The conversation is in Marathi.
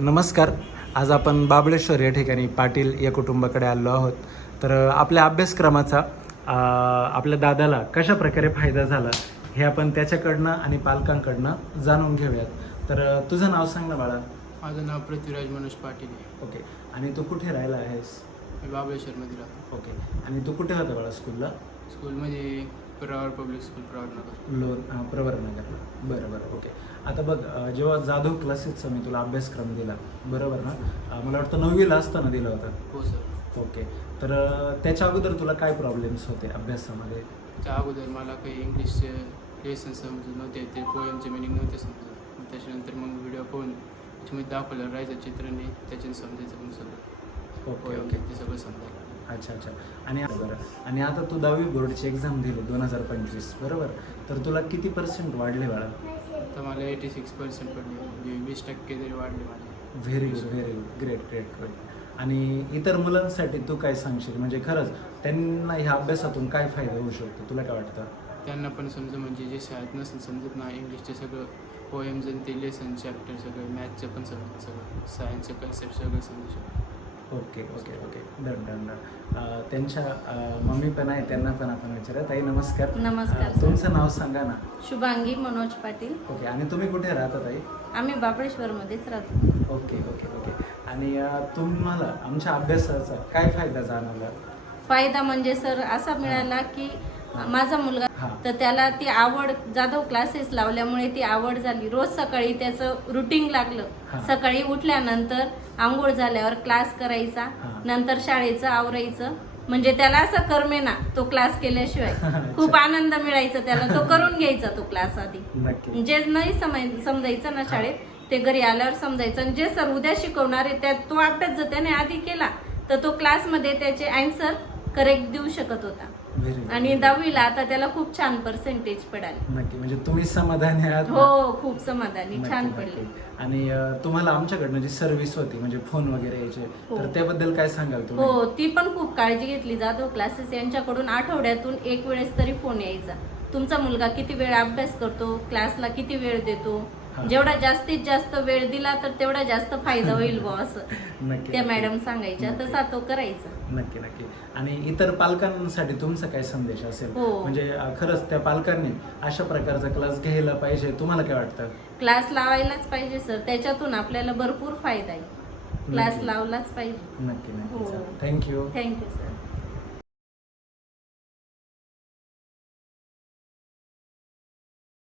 नमस्कार. आज आपण बाबळेश्वर या ठिकाणी पाटील या कुटुंबाकडे आलो आहोत. तर आपल्या अभ्यासक्रमाचा आपल्या दादाला कशा प्रकारे फायदा झाला हे आपण त्याच्याकडनं आणि पालकांकडनं जाणून घेऊयात. तर तुझं नाव सांग ना बाळा. माझं नाव पृथ्वीराज मनोज पाटील आहे. ओके. आणि तू कुठे राहिला आहेस? मी बाबळेश्वरमध्ये राहतो. ओके. आणि तू कुठे होता बाळा स्कूलला? स्कूलमध्ये प्रवर पब्लिक स्कूल प्रवरनगर. प्रवरनगरला. बरं बरं. ओके. आता बघ, जेव्हा जाधव क्लासेसचा मी तुला अभ्यासक्रम दिला, बरोबर ना? मला वाटतं 9वीला असताना दिलं होतं. हो सर. ओके. तर त्याच्या अगोदर तुला काय प्रॉब्लेम्स होते अभ्यासामध्ये? त्या अगोदर मला काही इंग्लिशचे लेसन समजत नव्हते, ते पोएमचे मिनिंग नव्हते समजत. त्याच्यानंतर मग व्हिडिओ पाहून त्याच्यामध्ये दाखवलं राहायचं चित्राने, त्याच्याने समजायचं मग सगळं. Okay okay. ते सगळं समजायला. अच्छा अच्छा. आणि बरं, आणि आता तू 10वी बोर्डची एक्झाम दिली 2025, बरोबर? तर तुला किती % वाढले बाळा? तर मला 86% पडले, म्हणजे 20% तरी वाढले माझे. Very good, very good, great great great. आणि इतर मुलांसाठी तू काय सांगशील? म्हणजे खरंच त्यांना ह्या अभ्यासातून काय फायदा होऊ शकतो, तुला काय वाटतं? त्यांना पण समजा, म्हणजे जे शाळेत नसेल समजत ना, इंग्लिशचे सगळं पोएम्स आणि ते लेसन चॅप्टर सगळं, मॅथचं पण समजतं, सगळं सायन्सचं कन्सेप्ट सगळं समजू शकतो. Okay okay okay. Done done done. त्यांच्या मम्मी पण आहे, त्यांना पण आपण विचारूया. ताई नमस्कार. नमस्कार सर. तुमचं नाव सांगा ना. शुभांगी मनोज पाटील. ओके. आणि तुम्ही कुठे राहता ताई? आम्ही बाबळेश्वरमध्येच राहतो. Okay okay okay. आणि तुम्हाला आमच्या अभ्यासाचा काय फायदा जाणवला? फायदा म्हणजे सर असा मिळाला की माझा मुलगा, हां. तर त्याला ती आवड, जाधव क्लासेस लावल्यामुळे ती आवड झाली. रोज सकाळी त्याचं रुटीन लागलं. हां. सकाळी उठल्यानंतर आंघोळ झाल्यावर क्लास करायचा, हां. नंतर शाळेचं आवरायचं. म्हणजे त्याला असं करमेना तो क्लास केल्याशिवाय. खूप आनंद मिळायचा त्याला, तो करून घ्यायचा तो क्लास आधी. नक्की. जे नाही समजायचं ना शाळेत, ते घरी आल्यावर समजायचं. आणि जे सर उद्या शिकवणार आहे त्यात तो अभ्यास जर त्याने आधी केला तर तो क्लासमध्ये त्याचे आन्सर करेक्ट देऊ शकत होता. Very good. आणि 10वीला आता त्याला खूप छान पर्सेंटेज पडाले. नक्की. म्हणजे तुम्ही समाधानी आहात ना? हो, खूप समाधानी, नक्की, छान नक्की. पडले. आणि तुम्हाला आमच्याकडनं जी सर्व्हिस होती, म्हणजे फोन वगैरे यायचे, हो. तर त्याबद्दल काय सांगाल तुम्ही? हो, ती पण खूप काळजी घेतली. जाधव क्लासेस यांच्याकडून आठवड्यातून एक वेळेस तरी फोन यायचा. तुमचा मुलगा किती वेळ अभ्यास करतो, क्लासला किती वेळ देतो, हां. जेवढा जास्तीत जास्त वेळ दिला तर तेवढा जास्त फायदा होईल बुवा असं नक्की त्या नक्की. मॅडम सांगायच्या, नक्की. तसा तो करायचा. नक्की नक्की. आणि इतर पालकांसाठी तुमचा काय संदेश असेल? हो. म्हणजे खरंच त्या पालकांनी अशा प्रकारचा क्लास घ्यायला पाहिजे, तुम्हाला काय वाटतं? क्लास लावायलाच पाहिजे सर, त्याच्यातून आपल्याला भरपूर फायदा आहे. क्लास नक्की. लावलाच पाहिजे. नक्की नक्की. हो. थँक्यू. Thank you sir.